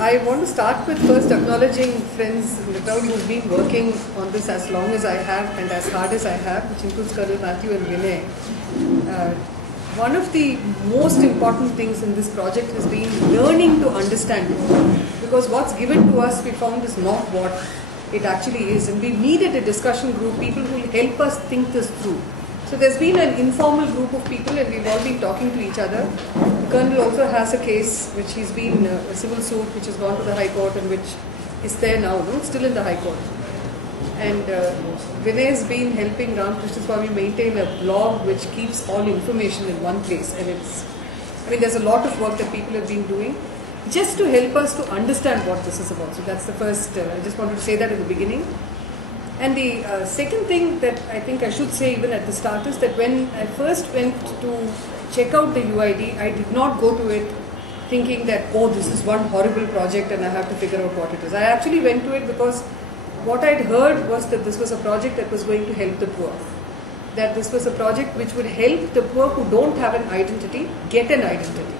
I want to start with first acknowledging friends in the crowd who've been working on this as long as I have and as hard as I have, which includes Colonel Matthew and Vinay. One of the most important things in this project has been learning to understand it. Because what's given to us, we found, is not what it actually is. And we needed a discussion group, people who will help us think this through. So there's been an informal group of people and we've all been talking to each other. The Colonel also has a case which he's been, a civil suit which has gone to the High Court and which is there now, no? It's still in the High Court. And Vinay has been helping Ram Krishna Swami maintain a blog which keeps all information in one place. And there's a lot of work that people have been doing just to help us to understand what this is about. So that's the first, I just wanted to say that in the beginning. And the second thing that I think I should say even at the start is that when I first went to check out the UID, I did not go to it thinking that, oh, this is one horrible project and I have to figure out what it is. I actually went to it because what I'd heard was that this was a project that was going to help the poor. That this was a project which would help the poor who don't have an identity get an identity.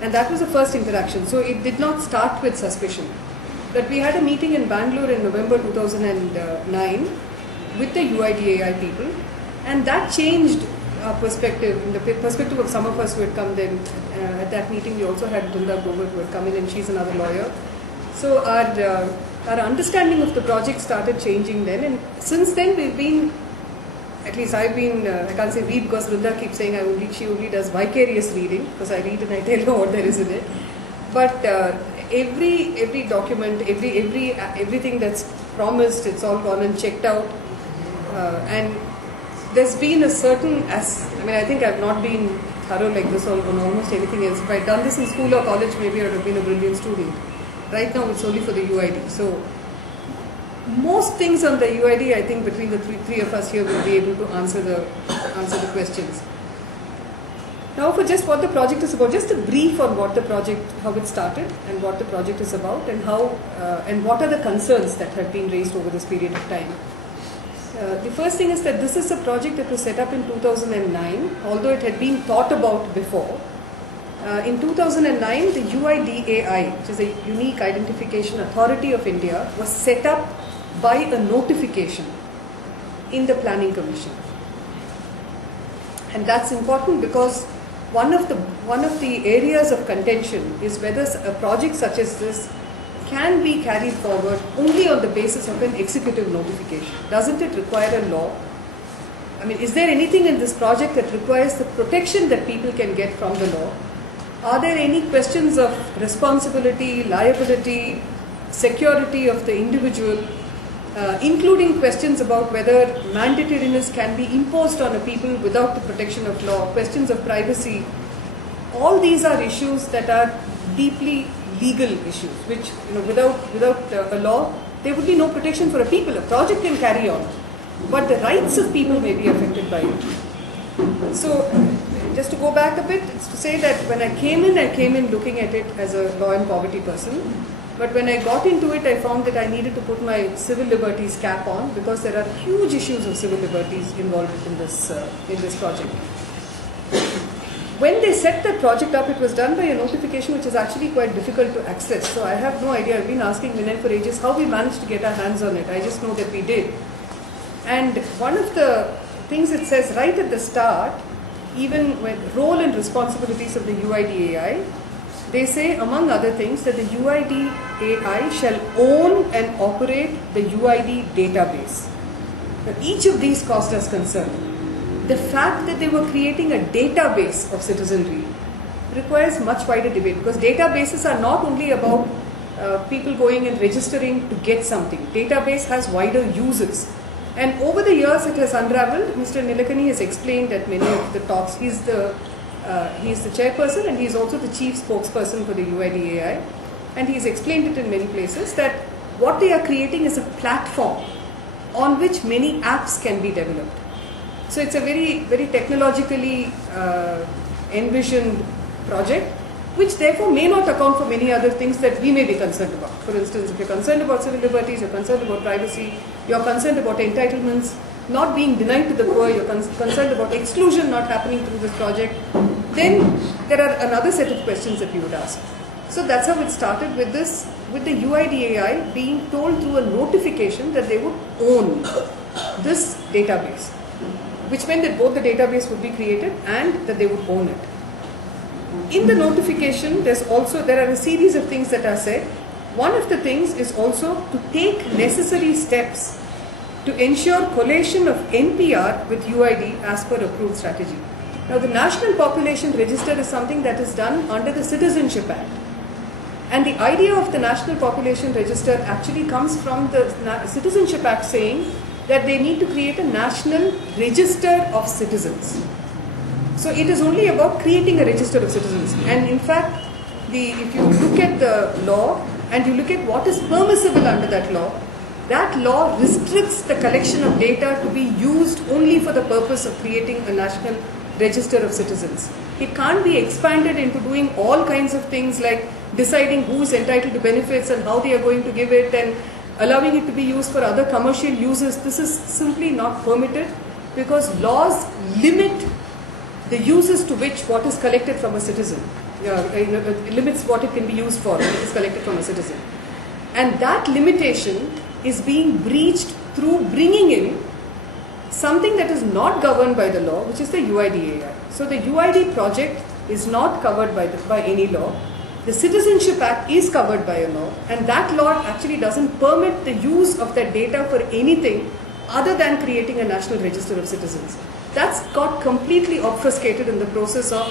And that was the first interaction. So it did not start with suspicion. But we had a meeting in Bangalore in November 2009 with the UIDAI people, and that changed our perspective, the perspective of some of us who had come then. At that meeting we also had Brinda Grover who had come in, and she's another lawyer. So our understanding of the project started changing then, and since then we've been, at least I've been, I can't say we because Brinda keeps saying she only does vicarious reading, because I read and I tell her what there is in it. But every document, everything that's promised, it's all gone and checked out. And there's been a certain, I think I've not been thorough like this on almost anything else. If I'd done this in school or college, maybe I would have been a brilliant student. Right now it's only for the UID. So most things on the UID, I think between the three of us here will be able to answer the questions. Now for just what the project is about, just a brief on what the project, how it started and what the project is about and how and what are the concerns that have been raised over this period of time. The first thing is that this is a project that was set up in 2009, although it had been thought about before. In 2009, the UIDAI, which is a Unique Identification Authority of India, was set up by a notification in the Planning Commission. And that's important because one of the areas of contention is whether a project such as this can be carried forward only on the basis of an executive notification. Doesn't it require a law? Is there anything in this project that requires the protection that people can get from the law? Are there any questions of responsibility, liability, security of the individual, including questions about whether mandatoriness can be imposed on a people without the protection of law, questions of privacy? All these are issues that are deeply legal issues, which without a law, there would be no protection for a people. A project can carry on, but the rights of people may be affected by it. So, just to go back a bit, it's to say that when I came in looking at it as a law and poverty person. But when I got into it, I found that I needed to put my civil liberties cap on because there are huge issues of civil liberties involved in this project. When they set the project up, it was done by a notification which is actually quite difficult to access. So I have no idea. I've been asking Vinay for ages how we managed to get our hands on it. I just know that we did. And one of the things it says right at the start, even with role and responsibilities of the UIDAI, they say, among other things, that the UIDAI shall own and operate the UID database. Now, each of these caused us concern. The fact that they were creating a database of citizenry requires much wider debate, because databases are not only about people going and registering to get something. Database has wider uses. And over the years it has unraveled. Mr. Nilekani has explained at many of the talks. He is the chairperson and he is also the chief spokesperson for the UIDAI, and he has explained it in many places that what they are creating is a platform on which many apps can be developed. So it's a very, very technologically envisioned project, which therefore may not account for many other things that we may be concerned about. For instance, if you're concerned about civil liberties, you're concerned about privacy, you're concerned about entitlements not being denied to the poor, you're concerned about exclusion not happening through this project, then there are another set of questions that you would ask. So that's how it started with this, with the UIDAI being told through a notification that they would own this database, which meant that both the database would be created and that they would own it. In the notification, there are a series of things that are said. One of the things is also to take necessary steps to ensure collation of NPR with UID as per approved strategy. Now, the National Population Register is something that is done under the Citizenship Act. And the idea of the National Population Register actually comes from the Citizenship Act saying that they need to create a National Register of Citizens. So it is only about creating a register of citizens. And in fact, if you look at the law and you look at what is permissible under that law restricts the collection of data to be used only for the purpose of creating a national register of citizens. It can't be expanded into doing all kinds of things like deciding who is entitled to benefits and how they are going to give it and allowing it to be used for other commercial uses. This is simply not permitted because laws limit the uses to which what is collected from a citizen. Limits what it can be used for when it is collected from a citizen. And that limitation is being breached through bringing in something that is not governed by the law, which is the UIDAI. So the UID project is not covered by any law. The Citizenship Act is covered by a law, and that law actually doesn't permit the use of that data for anything other than creating a national register of citizens. That's got completely obfuscated in the process of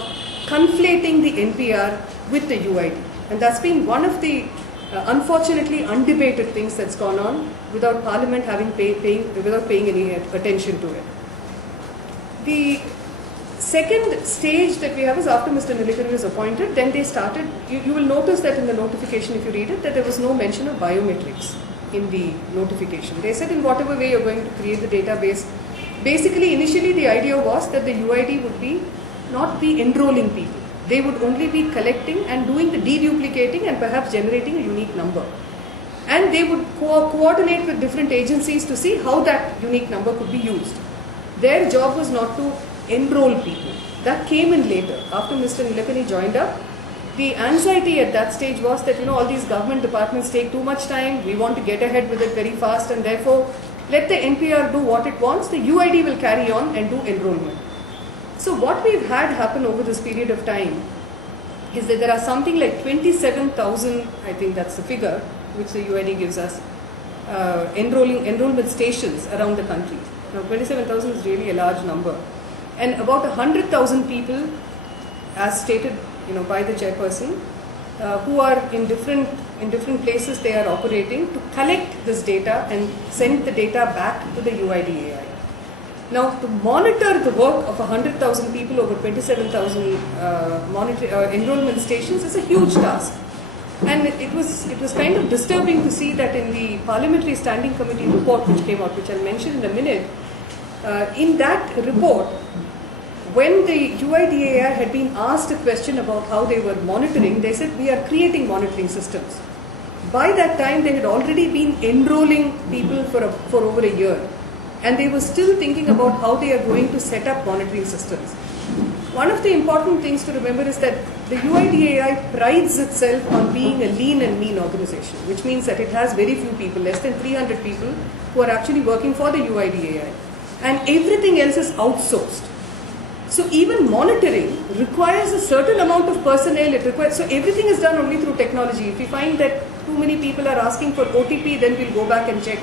conflating the NPR with the UID. And that's been one of the unfortunately undebated things that's gone on without Parliament without paying any attention to it. The second stage that we have is after Mr. Nilekani was appointed, then they started, you will notice that in the notification if you read it, that there was no mention of biometrics in the notification. They said in whatever way you're going to create the database. Basically, initially the idea was that the UID would not be enrolling people. They would only be collecting and doing the deduplicating and perhaps generating a unique number. And they would coordinate with different agencies to see how that unique number could be used. Their job was not to enroll people. That came in later. After Mr. Nilekani joined up, the anxiety at that stage was that all these government departments take too much time, we want to get ahead with it very fast, and therefore let the NPR do what it wants, the UID will carry on and do enrollment. So what we've had happen over this period of time is that there are something like 27,000, I think that's the figure which the UID gives us, enrollment stations around the country. Now 27,000 is really a large number. And about 100,000 people, as stated by the chairperson, who are in different places they are operating to collect this data and send the data back to the UIDAI. Now, to monitor the work of 100,000 people over 27,000 enrollment stations is a huge task. And it was kind of disturbing to see that in the Parliamentary Standing Committee report which came out, which I'll mention in a minute, in that report, when the UIDAI had been asked a question about how they were monitoring, they said, we are creating monitoring systems. By that time, they had already been enrolling people for over a year. And they were still thinking about how they are going to set up monitoring systems. One of the important things to remember is that the UIDAI prides itself on being a lean and mean organization, which means that it has very few people, less than 300 people, who are actually working for the UIDAI. And everything else is outsourced. So even monitoring requires a certain amount of personnel. So everything is done only through technology. If we find that too many people are asking for OTP, then we'll go back and check.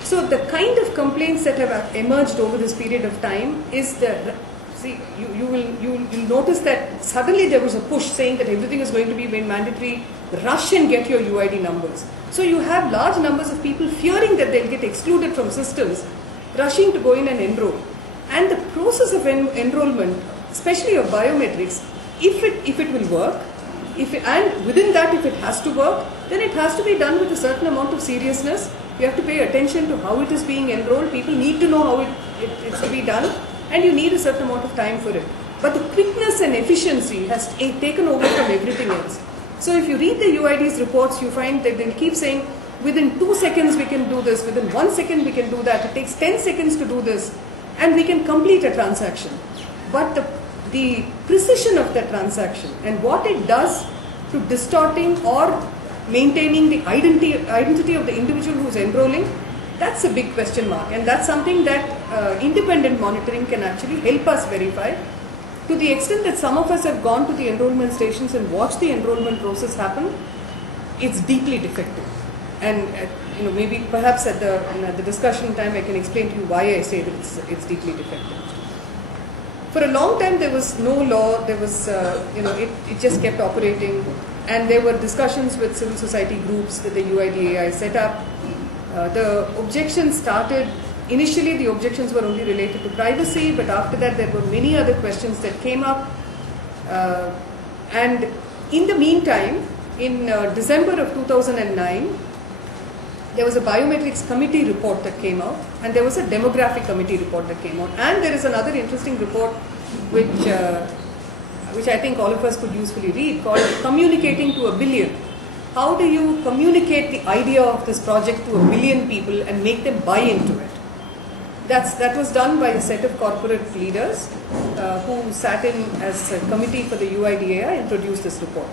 So the kind of complaints that have emerged over this period of time is that, see, you'll notice that suddenly there was a push saying that everything is going to be made mandatory, rush and get your UID numbers. So you have large numbers of people fearing that they'll get excluded from systems, rushing to go in and enroll. And the process of enrollment, especially of biometrics, if it will work, and within that if it has to work, then it has to be done with a certain amount of seriousness. You have to pay attention to how it is being enrolled. People need to know how it's to be done, and you need a certain amount of time for it. But the quickness and efficiency has taken over from everything else. So if you read the UID's reports, you find that they'll keep saying, within 2 seconds we can do this, within 1 second we can do that, it takes 10 seconds to do this, and we can complete a transaction. But the precision of that transaction and what it does to distorting or maintaining the identity of the individual who is enrolling, that's a big question mark, and that's something that independent monitoring can actually help us verify. To the extent that some of us have gone to the enrollment stations and watched the enrollment process happen, it's deeply defective. And maybe perhaps at the discussion time I can explain to you why I say that it's deeply defective. For a long time there was no law, there was, it just kept operating, and there were discussions with civil society groups that the UIDAI set up. The objections started, initially the objections were only related to privacy, but after that there were many other questions that came up. And in the meantime, in December of 2009, there was a biometrics committee report that came out, and there was a demographic committee report that came out, and there is another interesting report which I think all of us could usefully read, called Communicating to a Billion. How do you communicate the idea of this project to a billion people and make them buy into it? That was done by a set of corporate leaders who sat in as a committee for the UIDAI and produced this report.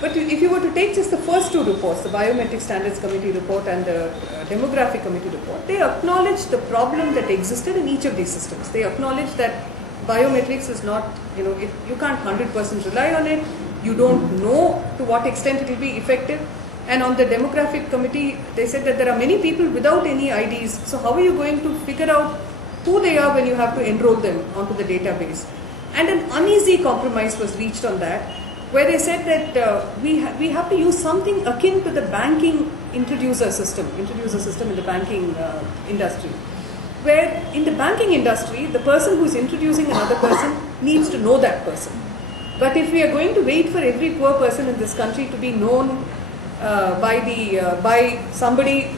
But if you were to take just the first two reports, the Biometric Standards Committee report and the Demographic Committee report, they acknowledge the problem that existed in each of these systems. They acknowledge that biometrics is not, you can't 100% rely on it. You don't know to what extent it will be effective. And on the Demographic Committee, they said that there are many people without any IDs. So how are you going to figure out who they are when you have to enroll them onto the database? And an uneasy compromise was reached on that, where they said that we have to use something akin to the banking introducer system in the banking industry. Where in the banking industry, the person who is introducing another person needs to know that person. But if we are going to wait for every poor person in this country to be known by somebody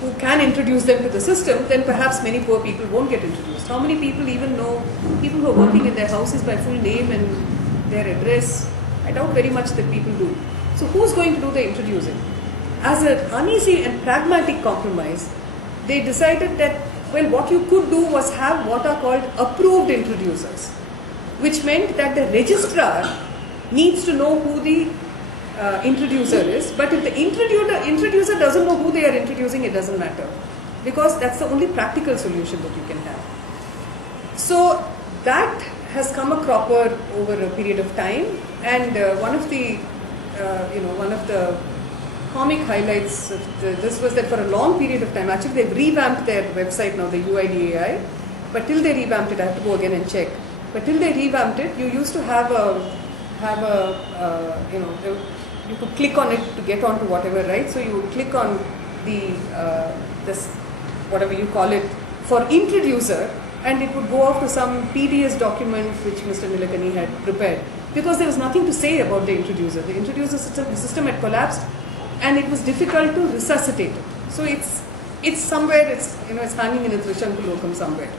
who can introduce them to the system, then perhaps many poor people won't get introduced. How many people even know people who are working in their houses by full name and their address? I doubt very much that people do. So who's going to do the introducing? As an uneasy and pragmatic compromise, they decided that, well, what you could do was have what are called approved introducers, which meant that the registrar needs to know who the introducer is, but if the introducer doesn't know who they are introducing, it doesn't matter, because that's the only practical solution that you can have. So that has come a cropper over a period of time, and one of the comic highlights of this was that for a long period of time, actually they've revamped their website now, the UIDAI, but till they revamped it, I have to go again and check. But till they revamped it, you used to have you could click on it to get onto whatever, right? So you would click on this, whatever you call it, for introducer, and it would go off to some PDS document which Mr. Nilekani had prepared, because there was nothing to say about the introducer. The introducer system had collapsed, and it was difficult to resuscitate it. So it's somewhere, it's hanging in its Rishankulokam somewhere.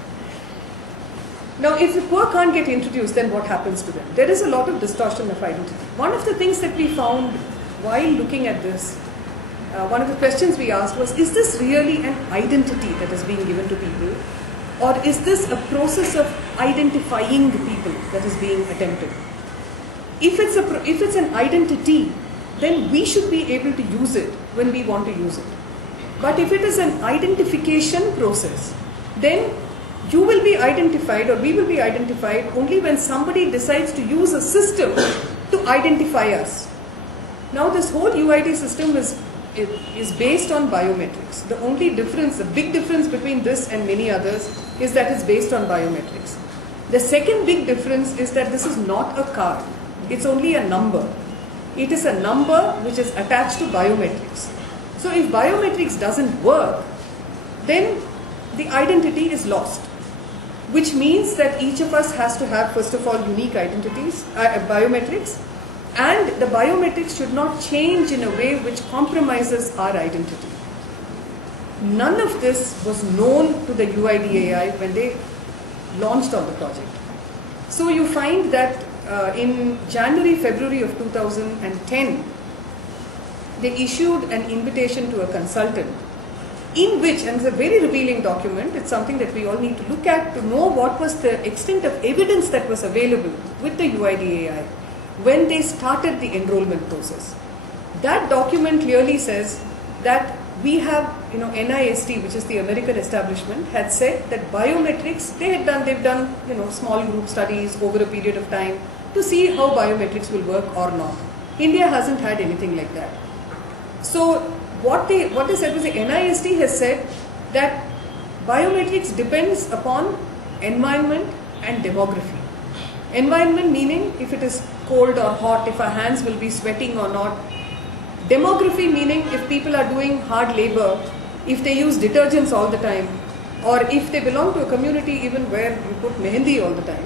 Now, if the poor can't get introduced, then what happens to them? There is a lot of distortion of identity. One of the things that we found while looking at this, one of the questions we asked was, is this really an identity that is being given to people? Or is this a process of identifying people that is being attempted? If it's an identity, then we should be able to use it when we want to use it. But if it is an identification process, then you will be identified, or we will be identified only when somebody decides to use a system to identify us. Now this whole UID system is based on biometrics. The only difference, the big difference between this and many others is that it's based on biometrics. The second big difference is that this is not a card. It's only a number. It is a number which is attached to biometrics. So if biometrics doesn't work, then the identity is lost, which means that each of us has to have, first of all, unique identities, biometrics, and the biometrics should not change in a way which compromises our identity. None of this was known to the UIDAI when they launched on the project. So you find that in January, February of 2010, they issued an invitation to a consultant, in which, and it's a very revealing document, it's something that we all need to look at to know what was the extent of evidence that was available with the UIDAI, when they started the enrollment process. That document clearly says that we have, NIST, which is the American establishment, had said that biometrics, they've done, small group studies over a period of time to see how biometrics will work or not. India hasn't had anything like that. So what they said was the NIST has said that biometrics depends upon environment and demography. Environment meaning if it is cold or hot, if our hands will be sweating or not. Demography meaning if people are doing hard labor, if they use detergents all the time, or if they belong to a community even where you put mehendi all the time.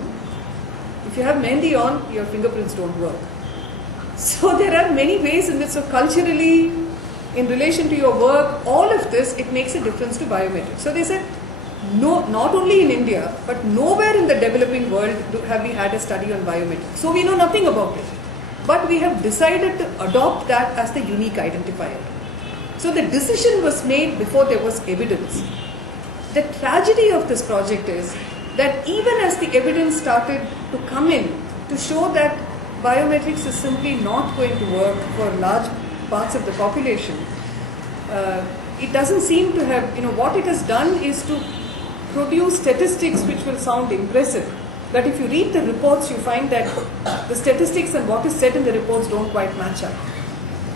If you have mehendi on, your fingerprints don't work. So there are many ways in which, so culturally, in relation to your work, all of this, it makes a difference to biometrics. So they said, no, not only in India, but nowhere in the developing world have we had a study on biometrics. So we know nothing about it. But we have decided to adopt that as the unique identifier. So the decision was made before there was evidence. The tragedy of this project is that even as the evidence started to come in to show that biometrics is simply not going to work for large parts of the population, it doesn't seem to have, what it has done is to produce statistics which will sound impressive. But if you read the reports, you find that the statistics and what is said in the reports don't quite match up.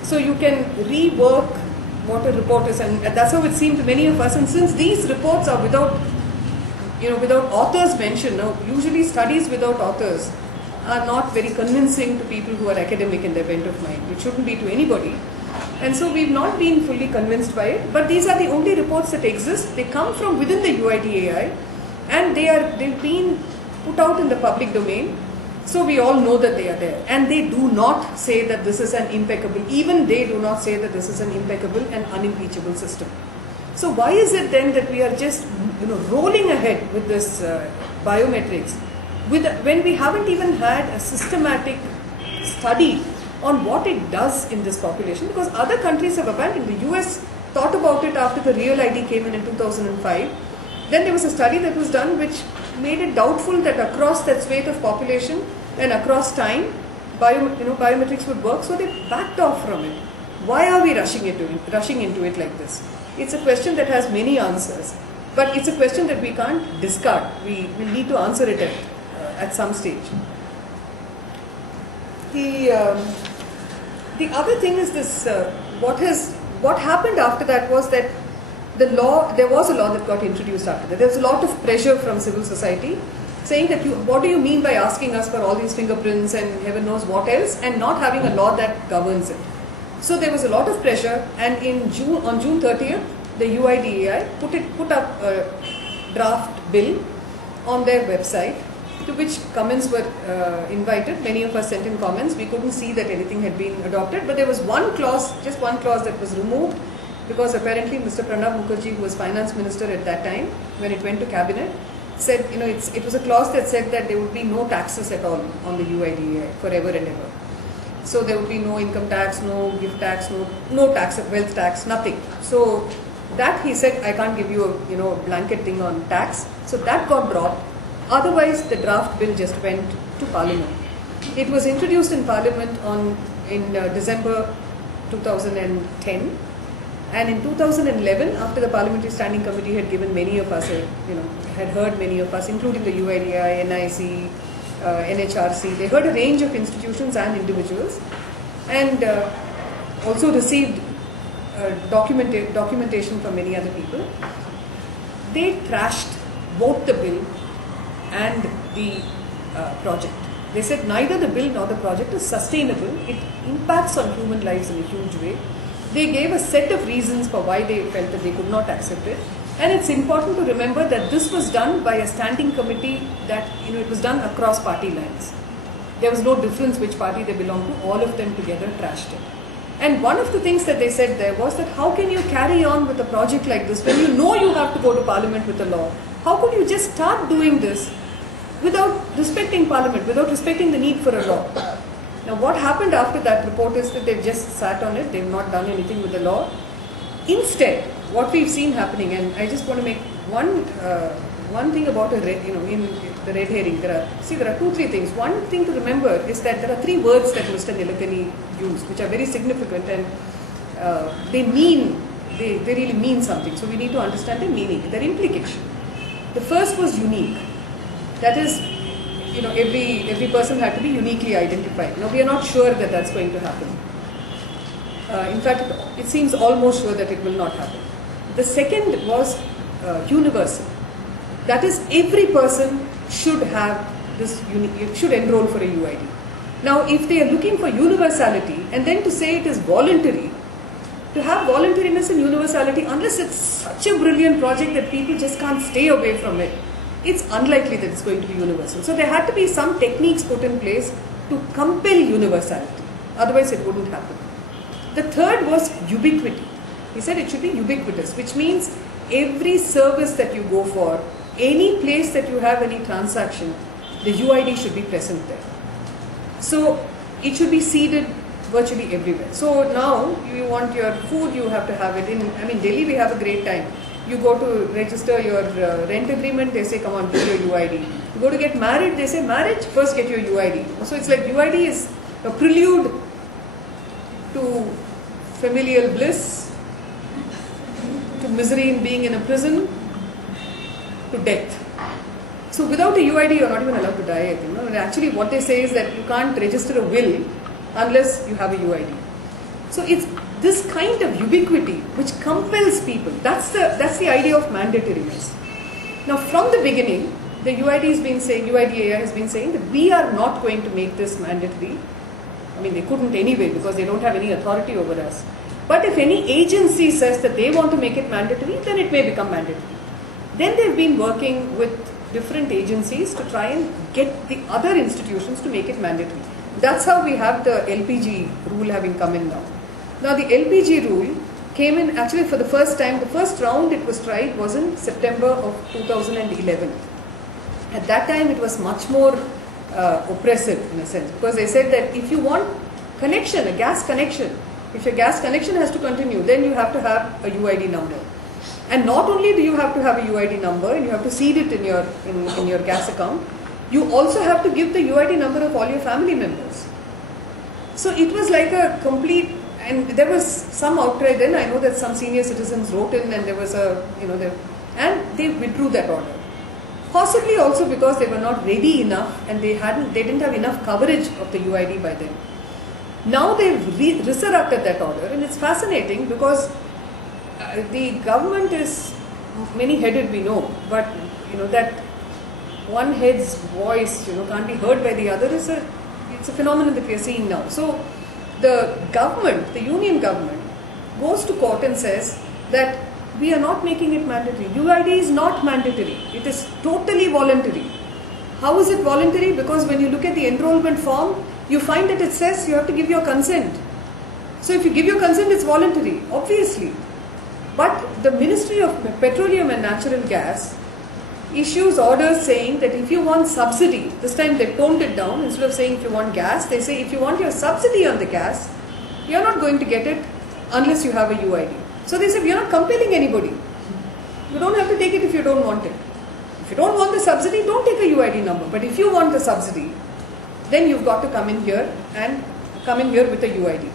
So you can rework what a report is, and that's how it seemed to many of us. And since these reports are without authors mentioned, now usually studies without authors are not very convincing to people who are academic in their bent of mind. It shouldn't be to anybody. And so we've not been fully convinced by it, but these are the only reports that exist. They come from within the UIDAI, and they've been put out in the public domain, so we all know that they are there. And they do not say that this is an impeccable, even they do not say that this is an impeccable and unimpeachable system. So why is it then that we are just rolling ahead with this biometrics when we haven't even had a systematic study on what it does in this population? Because other countries have abandoned. The US thought about it after the Real ID came in 2005. Then there was a study that was done which made it doubtful that across that swathe of population and across time, biometrics would work, so they backed off from it. Why are we rushing into it like this? It's a question that has many answers, but it's a question that we can't discard. We will need to answer it at some stage. The other thing is this: what happened after that was that there was a law that got introduced after that. There was a lot of pressure from civil society saying that what do you mean by asking us for all these fingerprints and heaven knows what else, and not having a law that governs it. So there was a lot of pressure, and on June 30th, the UIDAI put up a draft bill on their website, to which comments were invited. Many of us sent in comments. We couldn't see that anything had been adopted, but there was just one clause that was removed, because apparently Mr. Pranab Mukherjee, who was finance minister at that time, when it went to cabinet, said, it was a clause that said that there would be no taxes at all on the UIDAI forever and ever. So there would be no income tax, no gift tax, no tax, wealth tax, nothing. So that he said, I can't give you a blanket thing on tax. So that got dropped. Otherwise, the draft bill just went to Parliament. It was introduced in Parliament in December 2010. And in 2011, after the Parliamentary Standing Committee had given many of us, had heard many of us, including the UIDAI, NIC, NHRC, they heard a range of institutions and individuals, and also received documentation from many other people. They trashed both the bill and the project. They said neither the bill nor the project is sustainable. It impacts on human lives in a huge way. They gave a set of reasons for why they felt that they could not accept it. And it's important to remember that this was done by a standing committee that, it was done across party lines. There was no difference which party they belonged to. All of them together trashed it. And one of the things that they said there was that how can you carry on with a project like this when you know you have to go to Parliament with a law? How could you just start doing this without respecting Parliament, without respecting the need for a law? Now what happened after that report is that they've just sat on it, they've not done anything with the law. Instead, what we've seen happening, and I just want to make one thing about the red herring. There are 2-3 things. One thing to remember is that there are 3 words that Mr. Nilekani used, which are very significant, and they really mean something. So we need to understand their meaning, their implication. The first was unique. That is, every person had to be uniquely identified. Now we are not sure that that's going to happen. In fact, it seems almost sure that it will not happen. The second was universal. That is, every person should have this, should enroll for a UID. Now, if they are looking for universality and then to say it is voluntary, to have voluntariness and universality, unless it's such a brilliant project that people just can't stay away from it, it's unlikely that it's going to be universal. So there had to be some techniques put in place to compel universality. Otherwise, it wouldn't happen. The third was ubiquity. He said it should be ubiquitous, which means every service that you go for, any place that you have any transaction, the UID should be present there. So it should be seeded virtually everywhere. So now you want your food, you have to have it in, Delhi we have a great time. You go to register your rent agreement, they say come on, give your UID. You go to get married, they say marriage, first get your UID. So it's like UID is a prelude to familial bliss, to misery in being in a prison, to death. So without a UID, you're not even allowed to die, I think. Actually, what they say is that you can't register a will unless you have a UID. So it's this kind of ubiquity which compels people. That's the idea of mandatoriness. Now, from the beginning, the UIDAI has been saying that we are not going to make this mandatory. They couldn't anyway because they don't have any authority over us. But if any agency says that they want to make it mandatory, then it may become mandatory. Then they've been working with different agencies to try and get the other institutions to make it mandatory. That's how we have the LPG rule having come in now. Now the LPG rule came in actually for the first time. The first round it was tried was in September of 2011. At that time it was much more oppressive in a sense, because they said that if you want connection, a gas connection, if your gas connection has to continue, then you have to have a UID number. And not only do you have to have a UID number and you have to seed it in your gas account, you also have to give the UID number of all your family members. So it was like a complete, and there was some outcry then. I know that some senior citizens wrote in and there was and they withdrew that order. Possibly also because they were not ready enough and they didn't have enough coverage of the UID by then. Now they've resurrected that order, and it's fascinating because the government is many-headed, we know, but that one head's voice can't be heard by the other it's a phenomenon that we are seeing now. So the government, the union government, goes to court and says that we are not making it mandatory. UID is not mandatory. It is totally voluntary. How is it voluntary? Because when you look at the enrollment form, you find that it says you have to give your consent. So if you give your consent, it's voluntary, obviously. But the Ministry of Petroleum and Natural Gas issues orders saying that if you want subsidy, this time they toned it down. Instead of saying if you want gas, they say if you want your subsidy on the gas, you're not going to get it unless you have a UID. So they say we are not compelling anybody. You don't have to take it if you don't want it. If you don't want the subsidy, don't take a UID number. But if you want the subsidy, then you've got to come in here with a UID.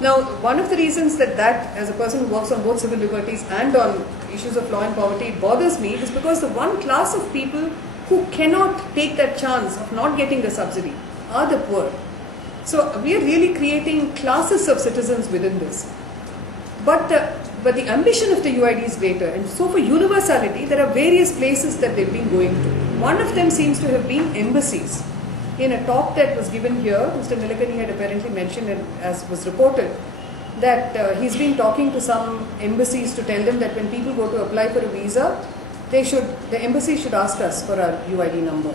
Now, one of the reasons that as a person who works on both civil liberties and on issues of law and poverty, it bothers me is because the one class of people who cannot take that chance of not getting the subsidy are the poor. So we are really creating classes of citizens within this. But the ambition of the UID is greater, and so for universality, there are various places that they've been going to. One of them seems to have been embassies. In a talk that was given here, Mr. Nilekani had apparently mentioned, and as was reported, that he's been talking to some embassies to tell them that when people go to apply for a visa, the embassy should ask us for our UID number.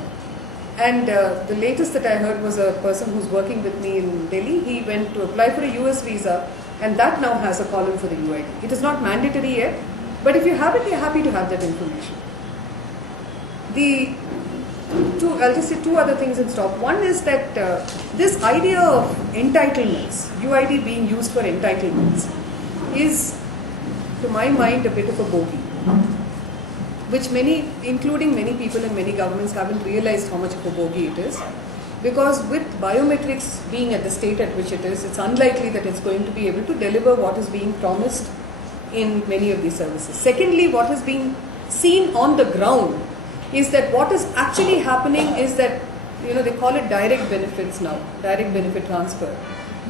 And the latest that I heard was a person who's working with me in Delhi. He went to apply for a US visa, and that now has a column for the UID. It is not mandatory yet, but if you have it, you're happy to have that information. I'll just say 2 other things in stop. One is that this idea of entitlements, UID being used for entitlements, is, to my mind, a bit of a bogey. which many, including many people in many governments, haven't realized how much of a bogey it is. Because with biometrics being at the state at which it is, it's unlikely that it's going to be able to deliver what is being promised in many of these services. Secondly, what is being seen on the ground is that what is actually happening is that, they call it direct benefits now, direct benefit transfer.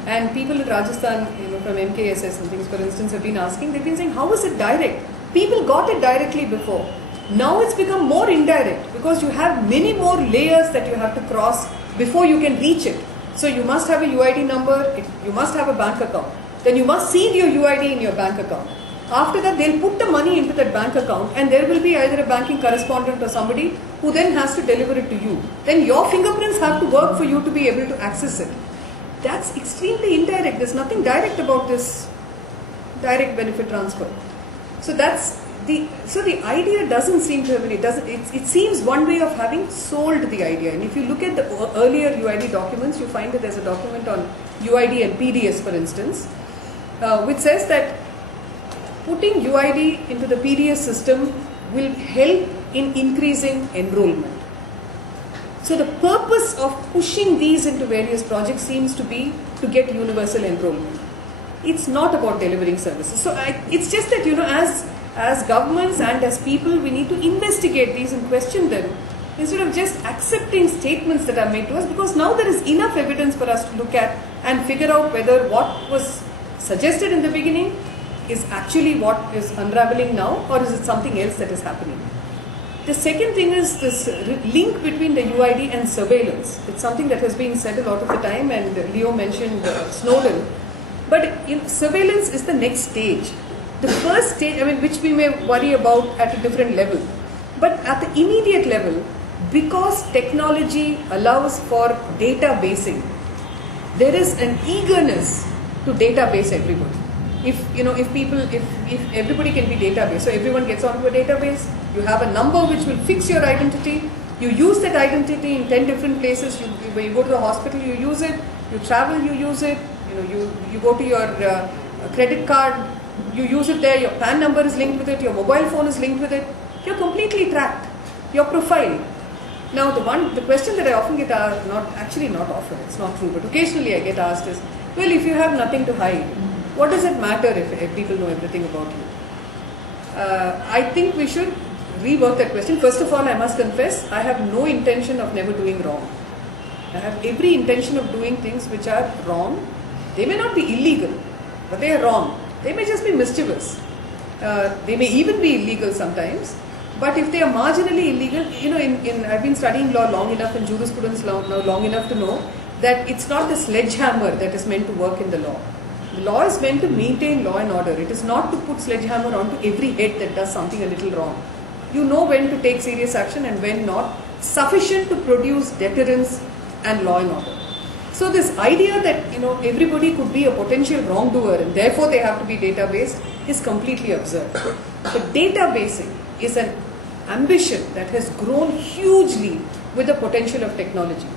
And people in Rajasthan, from MKSS and things, for instance, have been asking, they've been saying, how is it direct? People got it directly before. Now it's become more indirect because you have many more layers that you have to cross before you can reach it. So you must have a UID number, you must have a bank account. Then you must seed your UID in your bank account. After that, they'll put the money into that bank account and there will be either a banking correspondent or somebody who then has to deliver it to you. Then your fingerprints have to work for you to be able to access it. That's extremely indirect. There's nothing direct about this direct benefit transfer. So the idea doesn't seem to have it seems one way of having sold the idea. And if you look at the earlier UID documents, you find that there's a document on UID and PDS, for instance, which says that putting UID into the PDS system will help in increasing enrollment. So the purpose of pushing these into various projects seems to be to get universal enrollment. It's not about delivering services. So it's just that, as governments and as people, we need to investigate these and question them instead of just accepting statements that are made to us, because now there is enough evidence for us to look at and figure out whether what was suggested in the beginning is actually what is unraveling now, or is it something else that is happening. The second thing is this link between the UID and surveillance. It's something that has been said a lot of the time, and Leo mentioned Snowden. But surveillance is the next stage. The first stage, which we may worry about at a different level. But at the immediate level, because technology allows for databasing, there is an eagerness to database everybody. If everybody can be database, so everyone gets onto a database, you have a number which will fix your identity, you use that identity in 10 different places, when you go to the hospital, you use it, you travel, you use it, you go to your credit card, you use it there, your PAN number is linked with it, your mobile phone is linked with it, you're completely tracked, your profile. Now the question that I often get asked, not often, it's not true, but occasionally I get asked is, well, if you have nothing to hide, what does it matter if people know everything about you? I think we should rework that question. First of all, I must confess, I have no intention of never doing wrong. I have every intention of doing things which are wrong. They may not be illegal, but they are wrong. They may just be mischievous. They may even be illegal sometimes. But if they are marginally illegal, I've been studying law long enough and jurisprudence long enough to know that it's not the sledgehammer that is meant to work in the law. The law is meant to maintain law and order. It is not to put sledgehammer onto every head that does something a little wrong. You know when to take serious action and when not, sufficient to produce deterrence and law and order. So this idea that everybody could be a potential wrongdoer and therefore they have to be databased is completely absurd. The databasing is an ambition that has grown hugely with the potential of technology.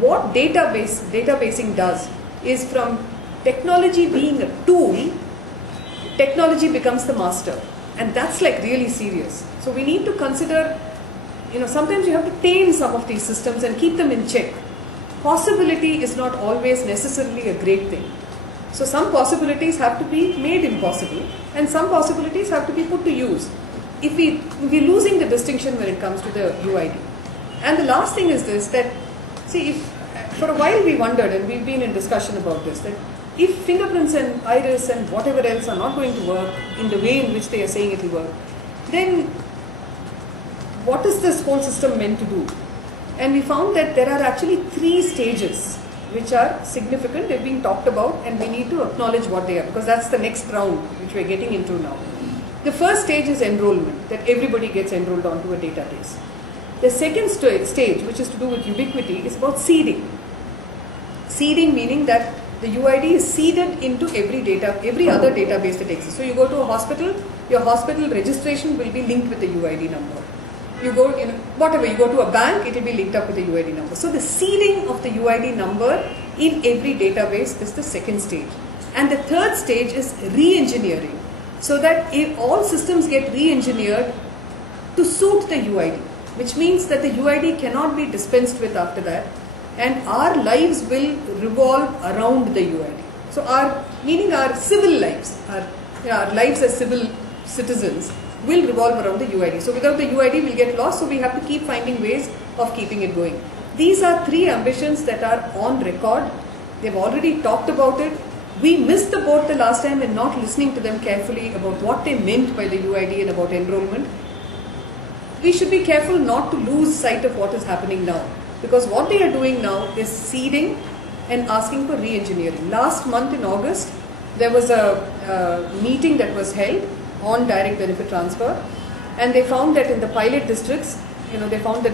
What databasing does is, from technology being a tool, technology becomes the master, and that's like really serious. So we need to consider, sometimes you have to tame some of these systems and keep them in check. Possibility is not always necessarily a great thing. So some possibilities have to be made impossible and some possibilities have to be put to use. If we're losing the distinction when it comes to the UID. And the last thing is this, that for a while we wondered, and we've been in discussion about this, that if fingerprints and iris and whatever else are not going to work in the way in which they are saying it will work, then what is this whole system meant to do? And we found that there are actually 3 stages which are significant. They're being talked about and we need to acknowledge what they are, because that's the next round which we're getting into now. The first stage is enrollment, that everybody gets enrolled onto a database. The second stage, which is to do with ubiquity, is about seeding. Seeding meaning that the UID is seeded into every other database that exists. So you go to a hospital, your hospital registration will be linked with the UID number. You go, you go to a bank, it will be linked up with the UID number. So the seeding of the UID number in every database is the second stage. And the third stage is re-engineering. So that if all systems get re-engineered to suit the UID, which means that the UID cannot be dispensed with after that, and our lives will revolve around the UID. So meaning our civil lives, our lives as civil citizens will revolve around the UID. So without the UID we'll get lost, so we have to keep finding ways of keeping it going. These are three ambitions that are on record. They've already talked about it. We missed the boat the last time in not listening to them carefully about what they meant by the UID and about enrollment. We should be careful not to lose sight of what is happening now, because what they are doing now is seeding and asking for re-engineering. Last month in August, there was a meeting that was held on direct benefit transfer, and they found that in the pilot districts, they found that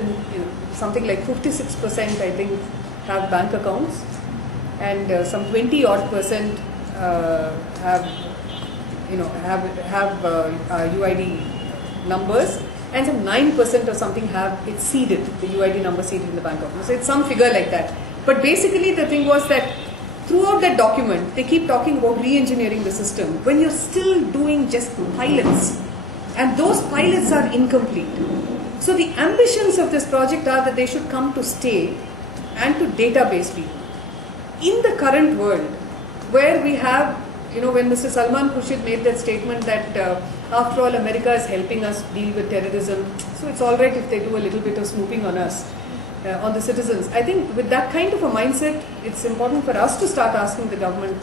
something like 56% I think have bank accounts, and some 20 odd percent have UID numbers, and some 9% or something have it seeded, the UID number seeded in the bank account. So it's some figure like that. But basically the thing was that throughout that document, they keep talking about re-engineering the system when you're still doing just pilots, and those pilots are incomplete. So the ambitions of this project are that they should come to stay and to database people. In the current world, where we have, when Mr. Salman Khurshid made that statement that after all America is helping us deal with terrorism, so it's alright if they do a little bit of snooping on us, on the citizens. I think with that kind of a mindset, it's important for us to start asking the government,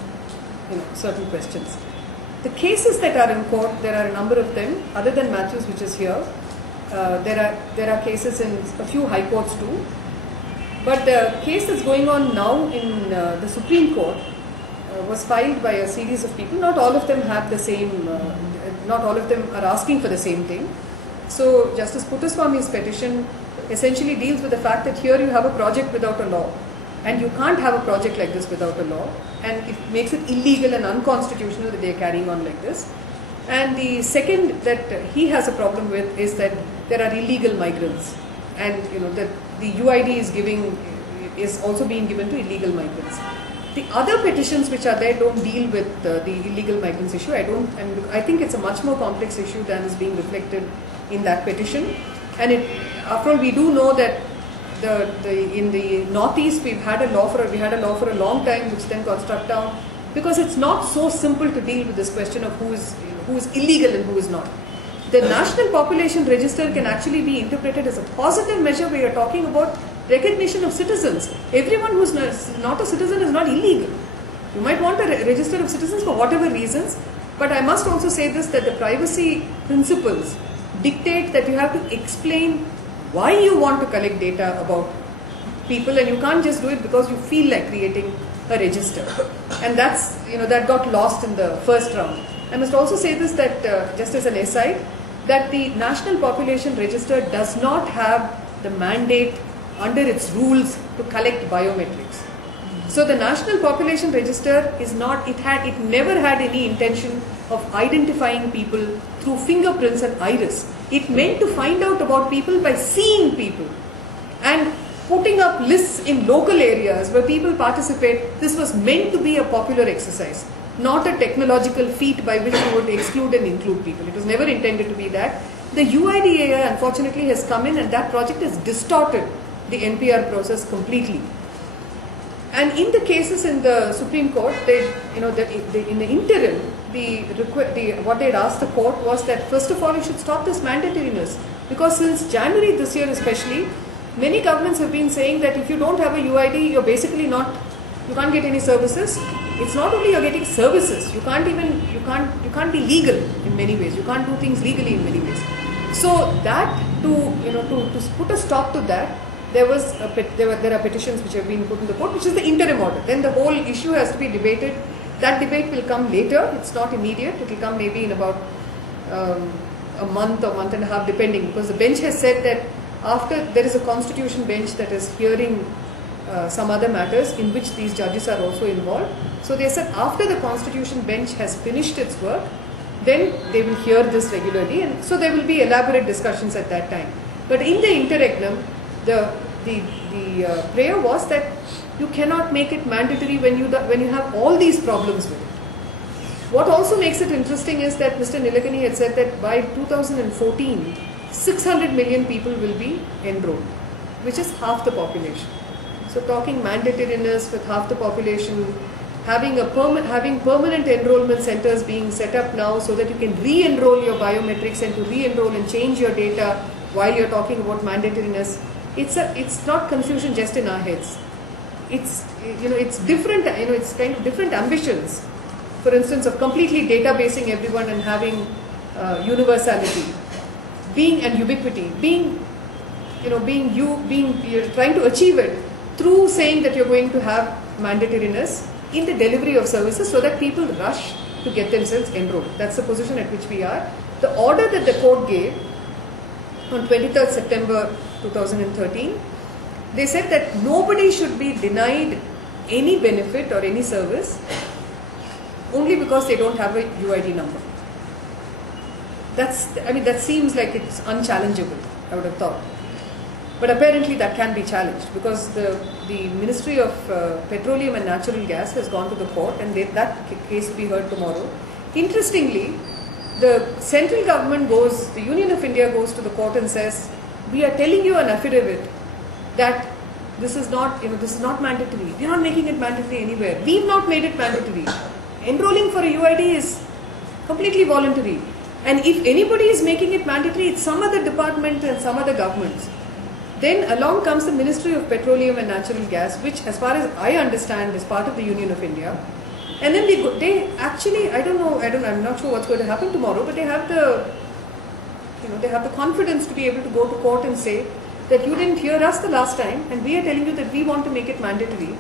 certain questions. The cases that are in court, there are a number of them, other than Matthews, which is here. There are cases in a few high courts too. But the case that's going on now in the Supreme Court was filed by a series of people. Not all of them have the same, not all of them are asking for the same thing. So Justice Puttaswamy's petition essentially deals with the fact that here you have a project without a law, and you can't have a project like this without a law, and it makes it illegal and unconstitutional that they are carrying on like this. And the second that he has a problem with is that there are illegal migrants, and that the UID is also being given to illegal migrants. The other petitions which are there don't deal with the illegal migrants issue. I think it's a much more complex issue than is being reflected in that petition. And after all, we do know that in the Northeast we had a law for a long time, which then got struck down, because it's not so simple to deal with this question of who is illegal and who is not. The National Population Register can actually be interpreted as a positive measure where you're talking about recognition of citizens. Everyone who's not a citizen is not illegal. You might want a register of citizens for whatever reasons, but I must also say this, that the privacy principles dictate that you have to explain why you want to collect data about people, and you can't just do it because you feel like creating a register. And that's, that got lost in the first round. I must also say this, that just as an aside, that the National Population Register does not have the mandate under its rules to collect biometrics. So the National Population Register is not, it never had any intention of identifying people through fingerprints and iris. It meant to find out about people by seeing people and putting up lists in local areas where people participate. This was meant to be a popular exercise, not a technological feat by which you would exclude and include people. It was never intended to be that. The UIDAI unfortunately has come in, and that project has distorted the NPR process completely. And in the cases in the Supreme Court, in the interim, what they had asked the court was that first of all you should stop this mandatoriness, because since January this year especially, many governments have been saying that if you don't have a UID, you're basically you can't get any services. It's not only you're getting services, you can't be legal in many ways. You can't do things legally in many ways. So that to put a stop to that, there are petitions which have been put in the court, which is the interim order. Then the whole issue has to be debated. That debate will come later. It's not immediate. It will come maybe in about a month or month and a half, depending, because the bench has said that after there is a constitution bench that is hearing some other matters in which these judges are also involved. So they said after the constitution bench has finished its work, then they will hear this regularly, and so there will be elaborate discussions at that time. But in the interregnum, the prayer was that you cannot make it mandatory when you have all these problems with it. What also makes it interesting is that Mr. Nilekani had said that by 2014, 600 million people will be enrolled, which is half the population. So talking mandatoriness with half the population, having permanent enrollment centers being set up now so that you can re-enroll your biometrics and to re-enroll and change your data while you're talking about mandatoriness. It's not confusion just in our heads. It's different, it's kind of different ambitions. For instance, of completely databasing everyone and having universality, being and ubiquity, you're trying to achieve it through saying that you're going to have mandatoriness in the delivery of services so that people rush to get themselves enrolled. That's the position at which we are. The order that the court gave on 23rd September 2013, they said that nobody should be denied any benefit or any service only because they don't have a UID number. That seems like it's unchallengeable, I would have thought. But apparently that can be challenged because the Ministry of Petroleum and Natural Gas has gone to the court and that case will be heard tomorrow. Interestingly, the central government the Union of India goes to the court and says, we are telling you an affidavit that this is not mandatory. We are not making it mandatory anywhere. We have not made it mandatory. Enrolling for a UID is completely voluntary. And if anybody is making it mandatory, it's some other department and some other governments. Then along comes the Ministry of Petroleum and Natural Gas, which as far as I understand is part of the Union of India. And then they actually, I'm not sure what's going to happen tomorrow, but they have the confidence to be able to go to court and say that you didn't hear us the last time and we are telling you that we want to make it mandatory.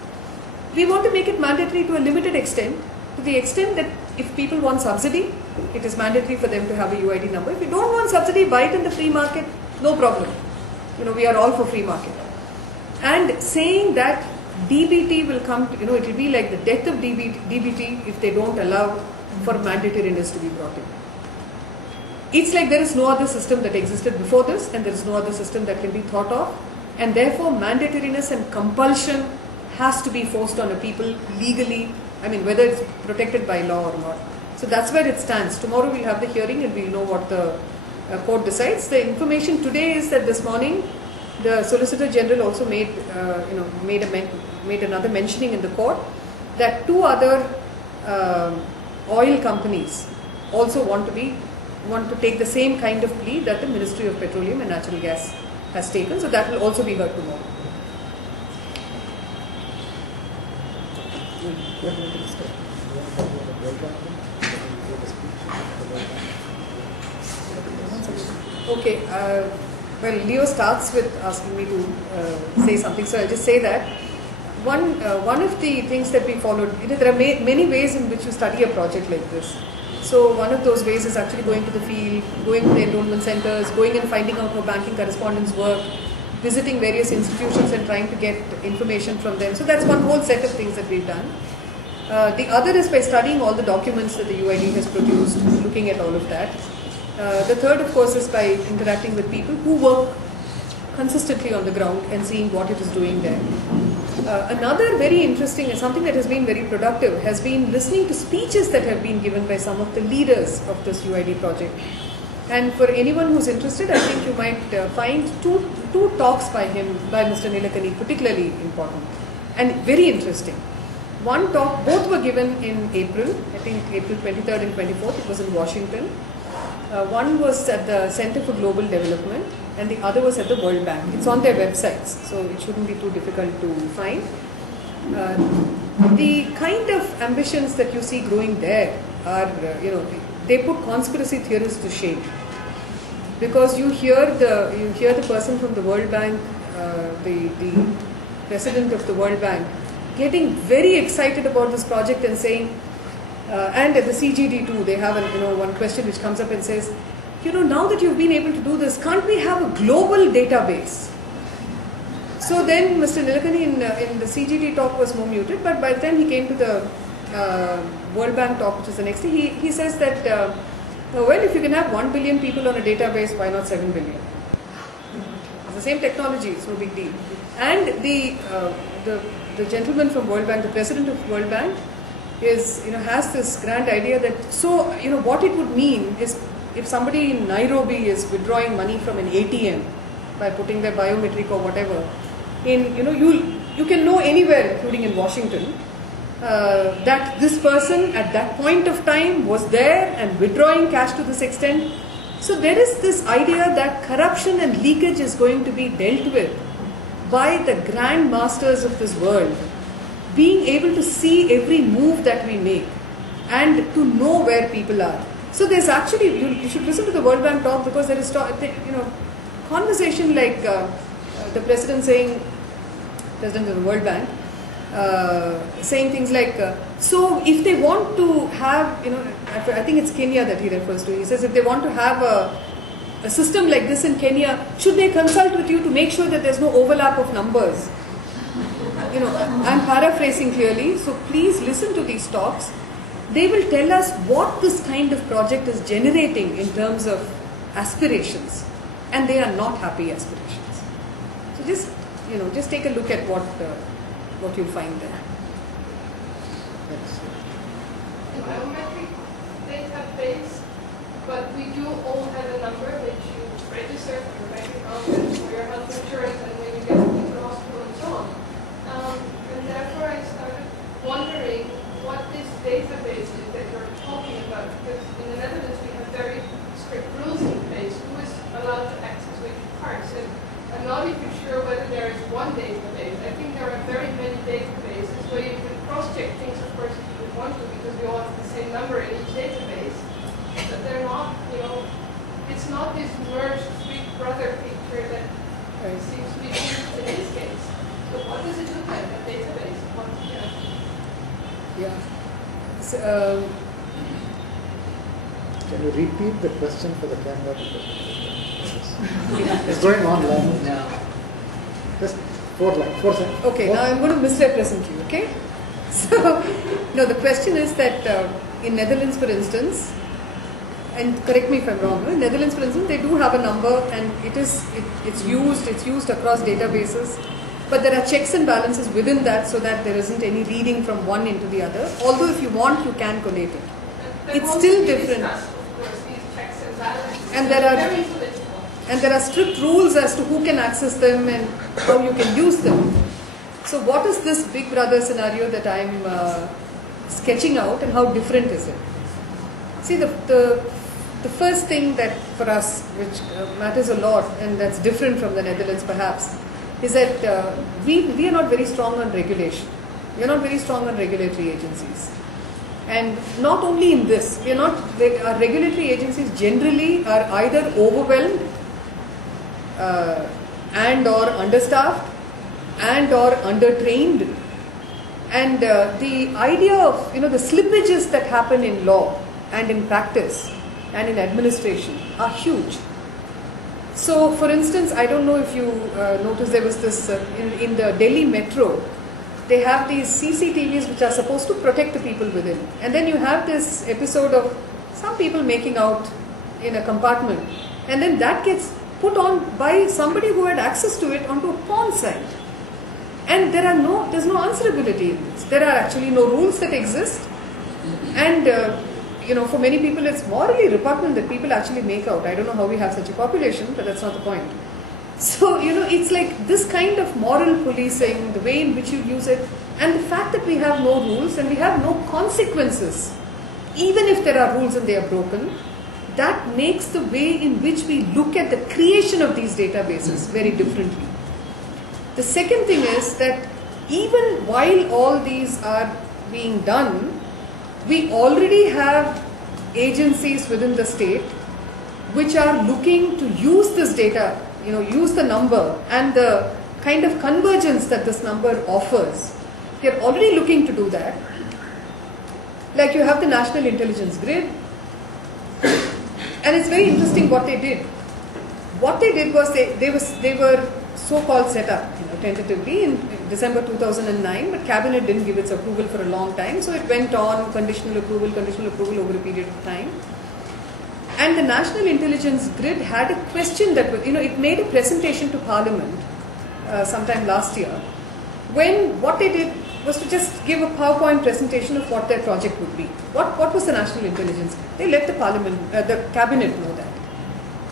We want to make it mandatory to a limited extent, to the extent that if people want subsidy, it is mandatory for them to have a UID number. If you don't want subsidy, buy it in the free market, no problem. We are all for free market. And saying that DBT will come, it will be like the death of DBT if they don't allow for mandatoriness to be brought in. It's like there is no other system that existed before this and there is no other system that can be thought of, and therefore mandatoriness and compulsion has to be forced on a people legally, whether it's protected by law or not. So that's where it stands. Tomorrow we'll have the hearing and we'll know what the court decides. The information today is that this morning the Solicitor General also made another mentioning in the court that 2 other oil companies also want to take the same kind of plea that the Ministry of Petroleum and Natural Gas has taken. So that will also be heard tomorrow. Okay, well, Leo starts with asking me to say something, so I'll just say that one of the things that we followed, there are many ways in which you study a project like this. So one of those ways is actually going to the field, going to the enrollment centers, going and finding out how banking correspondents work, visiting various institutions and trying to get information from them. So that's one whole set of things that we've done. The other is by studying all the documents that the UID has produced, looking at all of that. The third, of course, is by interacting with people who work consistently on the ground and seeing what it is doing there. Another very interesting and something that has been very productive has been listening to speeches that have been given by some of the leaders of this UID project. And for anyone who's interested, I think you might find two talks by Mr. Nilekani, particularly important and very interesting. One talk, both were given in April, I think April 23rd and 24th, it was in Washington. One was at the Center for Global Development and the other was at the World Bank. It's on their websites, so it shouldn't be too difficult to find. The kind of ambitions that you see growing there are, they put conspiracy theorists to shame. Because you hear the person from the World Bank, the president of the World Bank, getting very excited about this project and saying, and at the CGD too, they have one question which comes up and says, now that you've been able to do this, can't we have a global database? So then Mr. Nilekani in the CGD talk was more muted, but by the time he came to the World Bank talk, which is the next day, he says that, well, if you can have 1 billion people on a database, why not 7 billion? It's the same technology, it's no big deal. And the gentleman from World Bank, the president of World Bank, has this grand idea that, what it would mean is if somebody in Nairobi is withdrawing money from an ATM by putting their biometric or whatever, you can know anywhere, including in Washington, that this person at that point of time was there and withdrawing cash to this extent. So there is this idea that corruption and leakage is going to be dealt with by the grand masters of this world, being able to see every move that we make and to know where people are. So there's actually, you should listen to the World Bank talk, because there is conversation like the president saying, president of the World Bank, saying things like, so if they want to have, I think it's Kenya that he refers to, he says if they want to have a system like this in Kenya, should they consult with you to make sure that there's no overlap of numbers? I'm paraphrasing clearly, so please listen to these talks. They will tell us what this kind of project is generating in terms of aspirations, and they are not happy aspirations. So just take a look at what you'll find there. The biometric database, but we do all have a number which you register for your bank account and for your health insurance and when you get to the hospital and so on. And therefore I started wondering what this database is that you're talking about, because in the Netherlands we have very strict rules in place. Who is allowed to access which parts? And I'm not even sure whether there is one database. I think there are very many databases where you can cross-check things, of course, if you would want to, because we all have the same number in each database. But they're not, it's not this merged Big Brother picture that seems to be used in this case. So what does it look like, that database? Yeah. So, can you repeat the question for the camera? It's going on long now. Just 4 seconds. Okay, now I'm going to misrepresent you, okay? So, the question is that in Netherlands, for instance, and correct me if I'm wrong, in Netherlands, for instance, they do have a number and it's used across databases, but there are checks and balances within that so that there isn't any reading from one into the other. Although if you want, you can collate it. It's still different. And there are strict rules as to who can access them and how you can use them. So what is this Big Brother scenario that I'm sketching out, and how different is it? See, the first thing that for us, which matters a lot and that's different from the Netherlands perhaps, is that we are not very strong on regulation. We are not very strong on regulatory agencies. And not only in this, our regulatory agencies generally are either overwhelmed and or understaffed and or undertrained. And the idea of, the slippages that happen in law and in practice and in administration are huge. So, for instance, I don't know if you noticed, there was this, in the Delhi metro, they have these CCTVs which are supposed to protect the people within. And then you have this episode of some people making out in a compartment. And then that gets put on by somebody who had access to it onto a porn site. And there's no answerability in this. There are actually no rules that exist. And for many people it's morally repugnant that people actually make out. I don't know how we have such a population, but that's not the point. So, it's like this kind of moral policing, the way in which you use it, and the fact that we have no rules and we have no consequences, even if there are rules and they are broken, that makes the way in which we look at the creation of these databases very differently. The second thing is that even while all these are being done, we already have agencies within the state which are looking to use this data, use the number and the kind of convergence that this number offers. They're already looking to do that. Like you have the National Intelligence Grid, and it's very interesting what they did. What they did was they were so-called set up tentatively in December 2009, but Cabinet didn't give its approval for a long time, so it went on conditional approval over a period of time. And the National Intelligence Grid had a question that was, it made a presentation to Parliament sometime last year, when what they did was to just give a PowerPoint presentation of what their project would be. What was the national intelligence? They let the cabinet know that.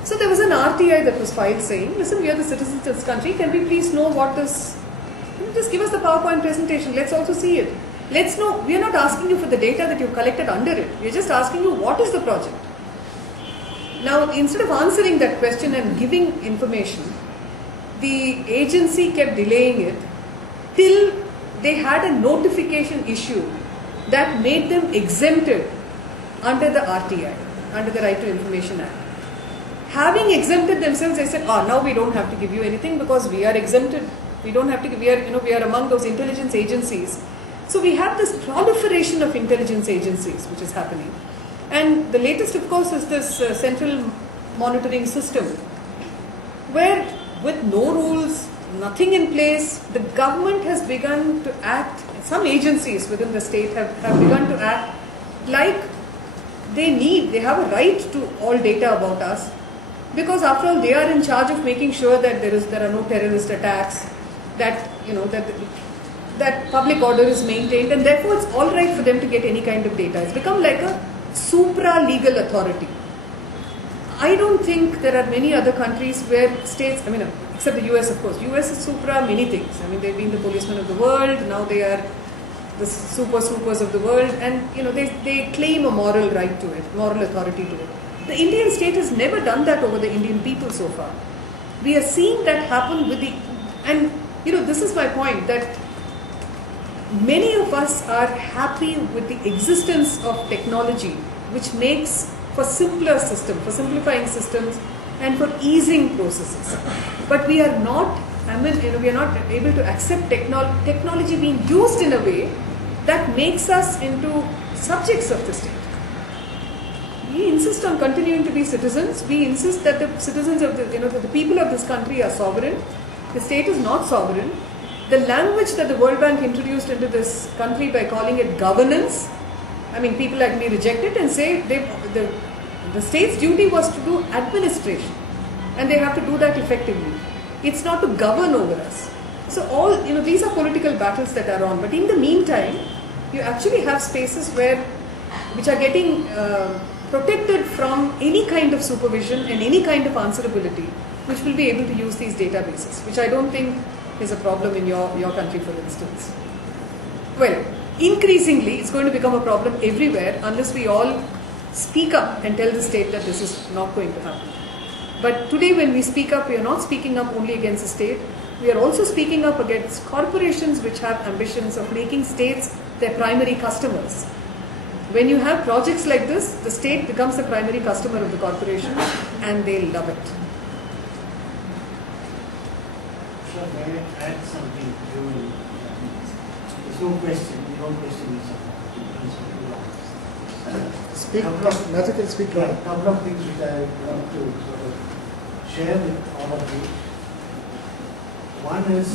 So there was an RTI that was filed saying, listen, we are the citizens of this country, can we please know what this, just give us the PowerPoint presentation, let's also see it. Let's know, we are not asking you for the data that you've collected under it, we are just asking you what is the project. Now, instead of answering that question and giving information, the agency kept delaying it till they had a notification issue that made them exempted under the RTI, under the Right to Information Act. Having exempted themselves, they said, now we don't have to give you anything because we are exempted. We don't have to give, we are among those intelligence agencies. So we have this proliferation of intelligence agencies which is happening. And the latest, of course, is this central monitoring system, where with no rules, nothing in place, the government has begun to act, some agencies within the state have begun to act like they have a right to all data about us, because after all they are in charge of making sure that there are no terrorist attacks, that that public order is maintained, and therefore it's all right for them to get any kind of data. It's become like a supra-legal authority. I don't think there are many other countries where states, except the US, of course. US is supra many things. They've been the policemen of the world, now they are the supers of the world, and they claim a moral right to it, moral authority to it. The Indian state has never done that over the Indian people so far. We are seeing that happen with this is my point, that many of us are happy with the existence of technology, which makes for simpler systems, for simplifying systems, and for easing processes. But we are not, we are not able to accept technology being used in a way that makes us into subjects of the state. We insist on continuing to be citizens. We insist that the citizens of the people of this country are sovereign. The state is not sovereign. The language that the World Bank introduced into this country by calling it governance, people like me reject it and say the state's duty was to do administration, and they have to do that effectively. It's not to govern over us. So these are political battles that are on. But in the meantime, you actually have spaces which are getting protected from any kind of supervision and any kind of answerability, which will be able to use these databases, which I don't think is a problem in your country, for instance. Well, increasingly, it's going to become a problem everywhere unless we all speak up and tell the state that this is not going to happen. But today when we speak up, we are not speaking up only against the state, we are also speaking up against corporations which have ambitions of making states their primary customers. When you have projects like this, the state becomes the primary customer of the corporation, and they love it. Sure, may I add something to you? There's no question, you don't question each other. Speak, Matthew can speak A now. couple of things which I want to sort of share with all of you. One is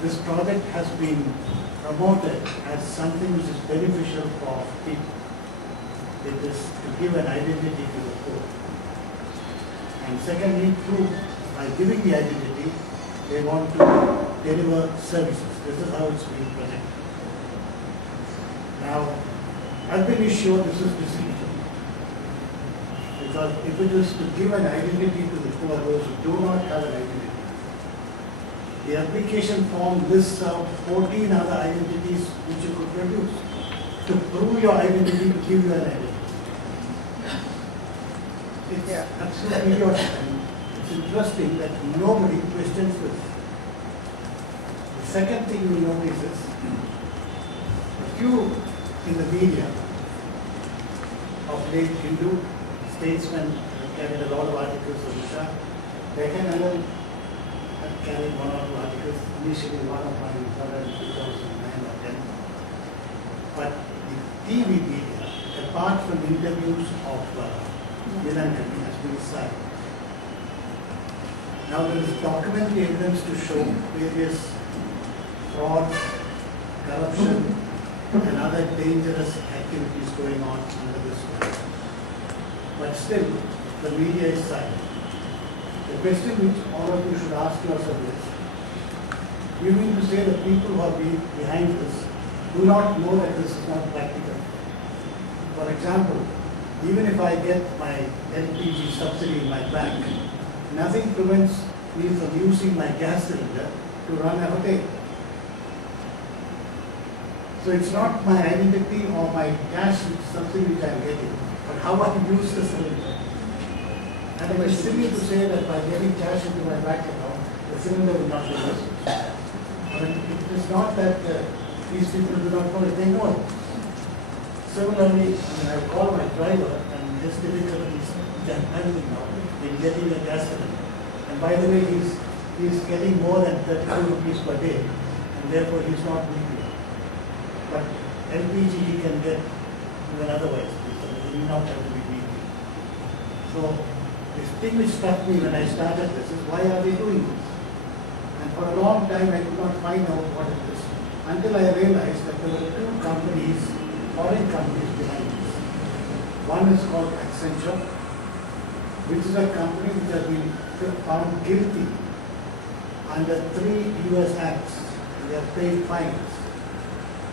this project has been promoted as something which is beneficial for people. It is to give an identity to the poor. And secondly, by giving the identity, they want to deliver services. This is how it's being presented. Now, I've been sure this is deceitful. Because if it is to give an identity to the poor, those who do not have an identity, the application form lists out 14 other identities which you could produce to prove your identity, to give you an identity. It's absolutely idiotic. And it's interesting that nobody questions this. The second thing we notice is a few in the media of late Hindu statesmen carried a lot of articles of Usha. Dekhan had carried one or two articles, initially one of mine in 2009 or 10. But the TV media, apart from interviews of Milan has been silent. Now there is documentary evidence to show various fraud, corruption, and other dangerous activities going on under this one. But still, the media is silent. The question which all of you should ask yourself is, You mean to say the people who are behind this do not know that this is not practical? For example, even if I get my LPG subsidy in my bank, nothing prevents me from using my gas cylinder to run a hotel. So it's not my identity or my cash subsidy which I am getting, but how I use the cylinder. And it is silly to say that by getting cash into my bank account, the cylinder will not be used. But it is not that these people do not know it, they know it. Similarly, I call my driver and his difficulties which I am handling now in getting a gas cylinder. And by the way, he's getting more than 32 rupees per day, and therefore he's not weekly. But LPG he can get even otherwise, so he will not have to be weekly. So this thing which struck me when I started this is, why are they doing this? And for a long time I could not find out what it is, until I realized that there were two companies, foreign companies behind this. One is called Accenture, which is a company which has been found guilty under 3 US acts. They have paid fines.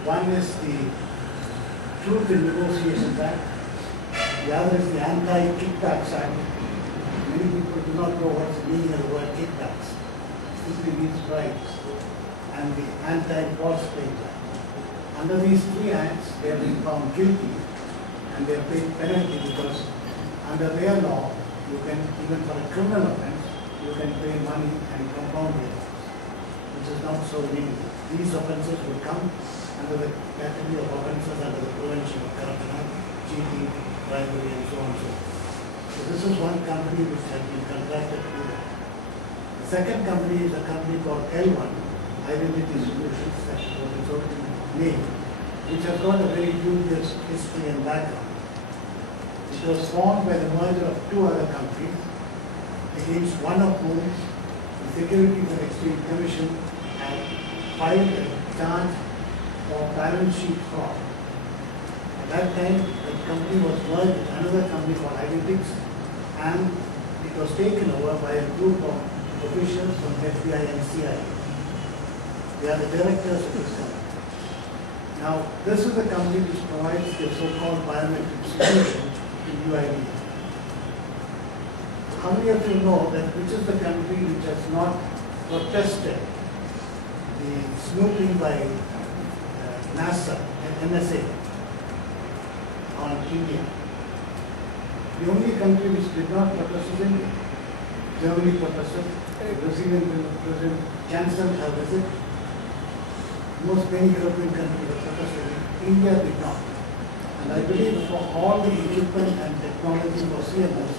One is the Truth in Negotiations Act, the other is the Anti-Kickbacks Act. Many people do not know what's the meaning of the word kickbacks. It simply means bribes. And the Anti-False Claims Act. Under these 3 acts, they have been found guilty and they have paid penalty, because under their law, you can, even for a criminal offense, you can pay money and compound it, which is not so meaningful. These offenses will come under the category of offenses under the Prevention of Corruption, cheating, bribery, and so on and so forth. So this is one company which has been contracted to do that. The second company is a company called L1, Identity Solutions, that was its original name, which has got a very dubious history and background. It was formed by the merger of 2 other companies, against one of whom the Securities and Exchange Commission had filed a charge for balance sheet fraud. At that time, the company was merged with another company called Identix, and it was taken over by a group of officials from FBI and CIA. They are the directors of this company. Now, this is a company which provides the so-called biometric solution to UID. How many of you know that which is the country which has not protested the snooping by NASA and NSA on India? The only country which did not protest is India. Germany protested, the Brazilian President cancelled her visit. Many European countries have protested. India did not. And I believe for all the equipment and technology for CMS,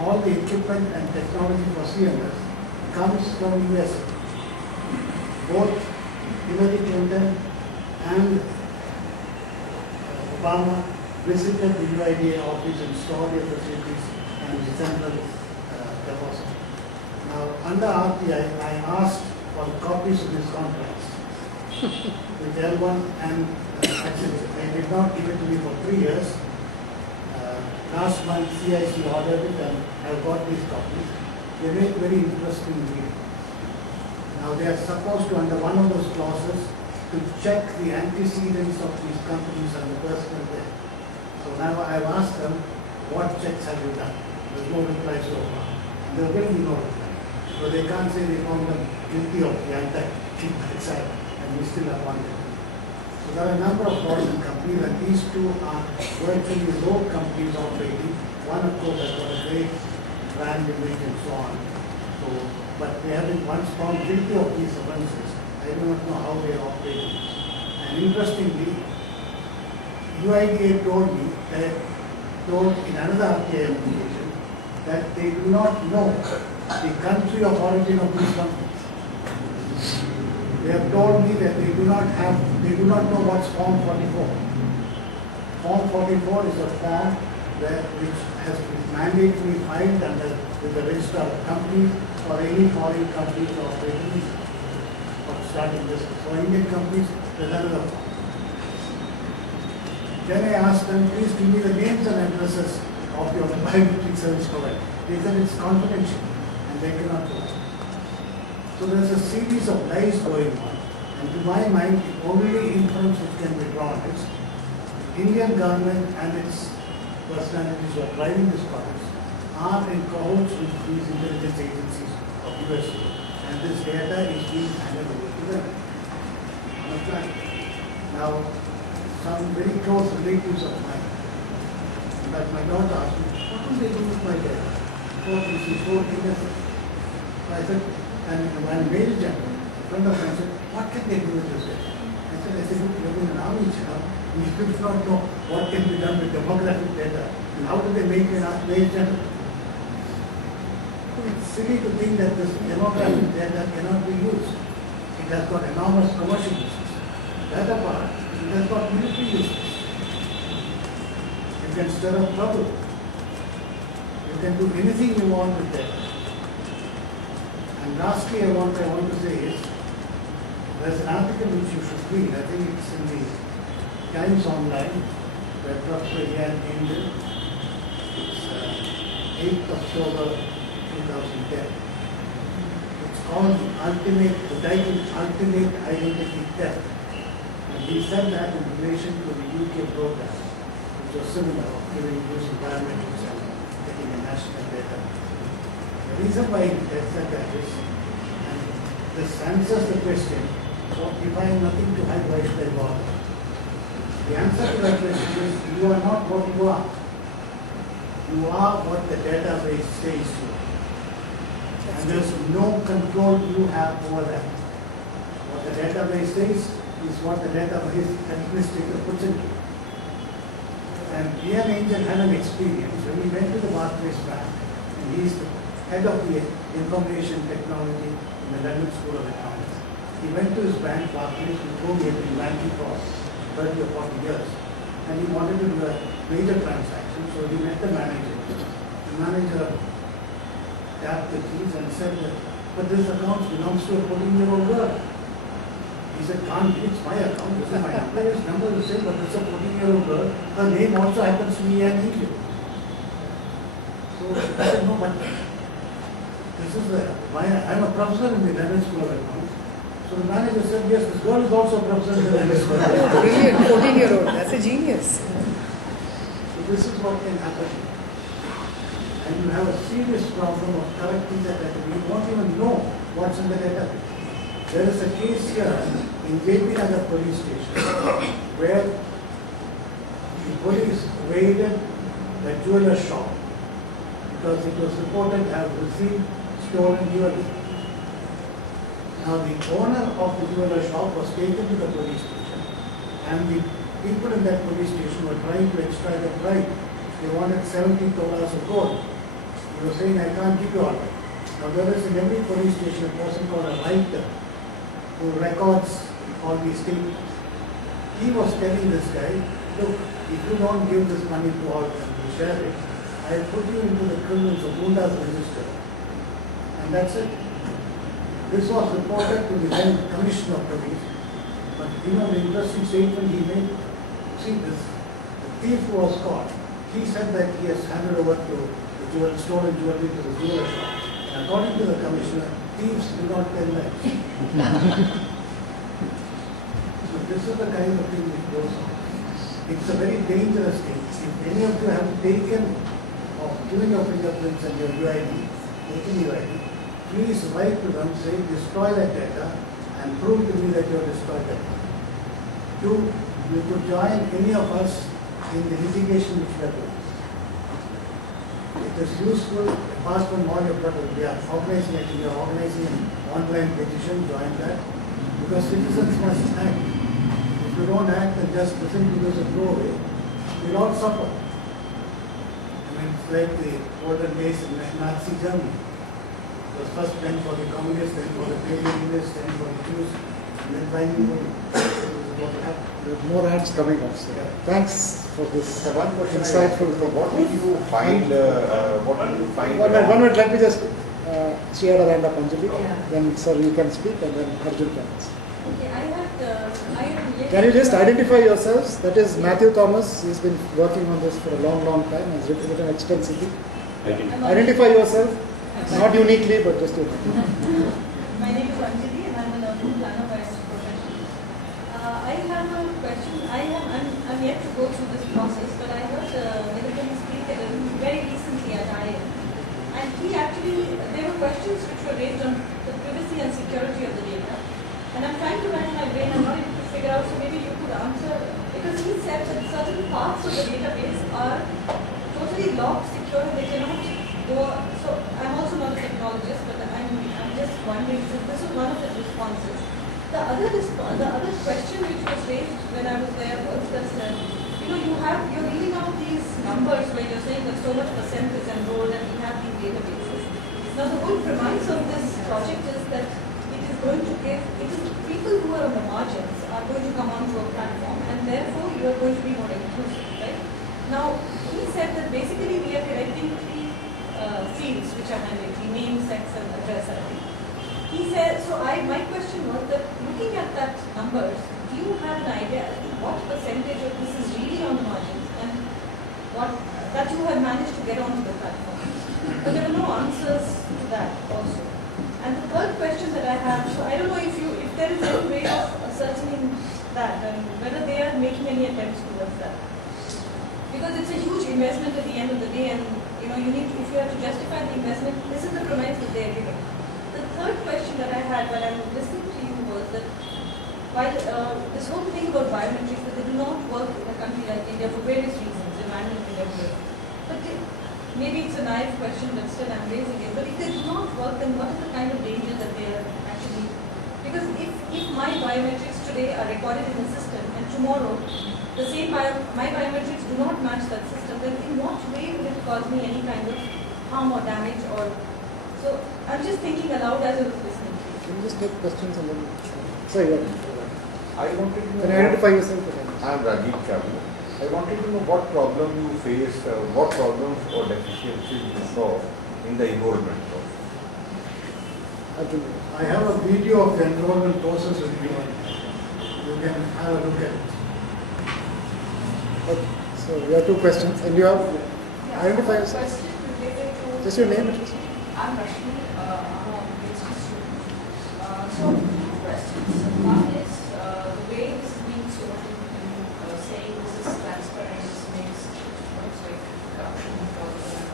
all the equipment and technology for CMS comes from USA. Both Hillary Clinton and Obama visited the UIDA office and saw their facilities and the central deposit. Now, under RTI, I asked for copies of these contracts with L1 and Accenture. They did not give it to me for 3 years. Last month, CIC ordered it, and I've got these copies. They make very interesting reading. Now, they are supposed to, under one of those clauses, to check the antecedents of these companies and the personal debt. So now I've asked them, what checks have you done? There's no reply so far. And there will be no reply. So they can't say they found them guilty of the Anti-Kickbacks Act, and we still have one. So there are a number of foreign companies, and these 2 are virtually low companies operating. One, of course, has got a great brand image and so on. So, but they have been once found guilty of these offences. I do not know how they are operating. And interestingly, UIDA told me that, in another RTI application, that they do not know the country of origin of these companies. They have told me that they do not know what's Form 44. Form 44 is a form which has been mandatorily filed with the register of companies for any foreign company to operate in or starting business. For Indian companies, there's another form. Then I asked them, please give me the names and addresses of your biometric service provider. They said it's confidential. And and they cannot lie. So there's a series of lies going on. And to my mind, the only inference which can be drawn is the Indian government and its personalities who are driving this process are in cahoots with these intelligence agencies of US. And this data is being handed over to them. Understand? Now, some very close relatives of mine, in fact, my daughter asked me, what will they do with my data? Oh, this is so innocent. I said, and one male gentleman, a friend of mine said, what can they do with this data? I said, look, you're in an army job, and you do not know what can be done with demographic data. And how do they make an male gentleman? It's silly to think that this demographic data cannot be used. It has got enormous commercial uses. The other part, it has got military uses. You can stir up trouble. You can do anything you want with data. And lastly, what I want to say is, there's an article which you should read. I think it's in the Times Online, by Professor Ian Angel. It's 8th October 2010. It's called the title Ultimate Identity Theft. And he said that in relation to the UK program, which was similar, of giving using biometrics and getting a national data. The reason why he said that is, and this answers the question, so if I have nothing to hide, why should I bother? The answer to that question is, you are not what you are. You are what the database says you are. And there's no control you have over that. What the database says is what the database administrator puts into it. And Ian Angel had an experience when he went to the Barclays Bank, and he is the head of the information technology in the London School of Economics. He went to his bank, Barclays, who told he had been banking for 30 or 40 years, and he wanted to do a major transaction, so he met the manager. The manager tapped the keys and said that, but this account belongs to a 14-year-old girl. He said, can't be, it's my account, this is my employer's number, the same, but it's a 14-year-old girl. Her name also happens to be Ian Angel. So I said, no, but this is I'm a professor in the London School of Economics. So the manager said, yes, this girl is also a professor in the London School of Economics. Brilliant, 14-year-old, that's a genius. So this is what can happen. And you have a serious problem of correcting that data. You won't even know what's in the database. There is a case here in JP Nagar police station where the police raided the jeweler shop because it was reported to have received stolen jewelry. Now the owner of the jeweler shop was taken to the police station, and the people in that police station were trying to extract a bribe. They wanted 70 dollars of gold. He was saying, I can't give you all that. Now there is in every police station a person called a writer who records all these things. He was telling this guy, look, if you don't give this money to all and you share it, I'll put you into the criminals of Gunda's register. And that's it. This was reported to the then Commissioner of Police. But you know the interesting statement he made? See this, the thief who was caught, he said that he has handed over to the stolen jewelry to the jeweler shop. And according to the Commissioner, thieves do not tell lies. So this is the kind of thing that goes on. It's a very dangerous thing. If any of you have taken or given your fingerprints and your UID, taken UID, please write to them, say destroy that data and prove to me that you have destroyed that. Two, you could join any of us in the litigation which we are doing. It is useful, apart from all your product, we are organizing it, we are organizing an online petition, join that, because citizens must act. If you don't act and just listen to this and go away, we'll all suffer. I mean, it's like the olden days in Nazi Germany. It was first meant for the communists, then for the patriots, then for the Jews, and then finally what happened. There are more ads coming up. So Yeah. thanks for this So one question insightful thing. what did you find? What did you find? One minute, let me just, she had a hand up, Anjali. Then, sir, you can speak, and then Arjun can ask. Okay, I had Can you just identify yourselves? That is Matthew Thomas. He's been working on this for a long, long time. Has written it extensively. Identify yourself. Not uniquely, but just uniquely. My name is Anjali and I'm an urban planner by profession. I have a question. I'm yet to go through this process, but I heard Nilanjan speak very recently at IIM. And there were questions which were raised on the privacy and security of the data. And I'm trying to rack my brain, I'm not able to figure out, so maybe you could answer, because he said that certain parts of the database are totally locked, secure, and they cannot go. So I'm also not a technologist, but I'm just wondering, so this is one of the responses. The other question which was raised when I was there was that, you're reading out these numbers where you're saying that so much percent is enrolled and we have these databases. Now the whole premise of this project is that it is going to people who are on the margins are going to come onto a platform and therefore you are going to be more inclusive, right? Now he said that basically we are collecting three fields which are mandatory: name, sex and address, I think. He said, my question was that looking at that numbers, do you have an idea as to what percentage of this is really on the margins and what that you have managed to get onto the platform? But there were no answers to that also. And the third question that I have, so I don't know if there is any way of ascertaining that and whether they are making any attempts towards that. Because it's a huge investment at the end of the day, and if you have to justify the investment, this is the premise that they are giving. The third question that I had while I'm listening to you was that while this whole thing about biometrics, that they do not work in a country like India for various reasons, environment and everything. But maybe it's a naive question, but still I'm raising it. But if they do not work, then what is the kind of danger that they are actually? Because if my biometrics today are recorded in the system and tomorrow the same my biometrics do not match that system, then in what way will it cause me any kind of harm or damage or? So I'm just thinking aloud as I was listening to you. Can you just take questions and then? Sorry, I wanted to know. can you identify yourself? I am Rajiv Chabu. I wanted to know what problem you face, what problems or deficiencies you saw in the enrollment process. Arjun. I have a video of the enrollment process with me. You can have a look at it. Okay. So you have two questions, and you have identify yourself. Question related to. Just your name, please. I'm Rashmi. I'm a PhD student. So two questions. One is the way this is being sold in saying this is transparent, this makes looks like corruption and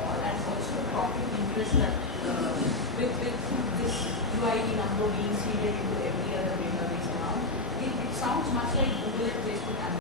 all, and also the public interest that with this UID number being seeded into every other database now, it sounds much like Google and Facebook.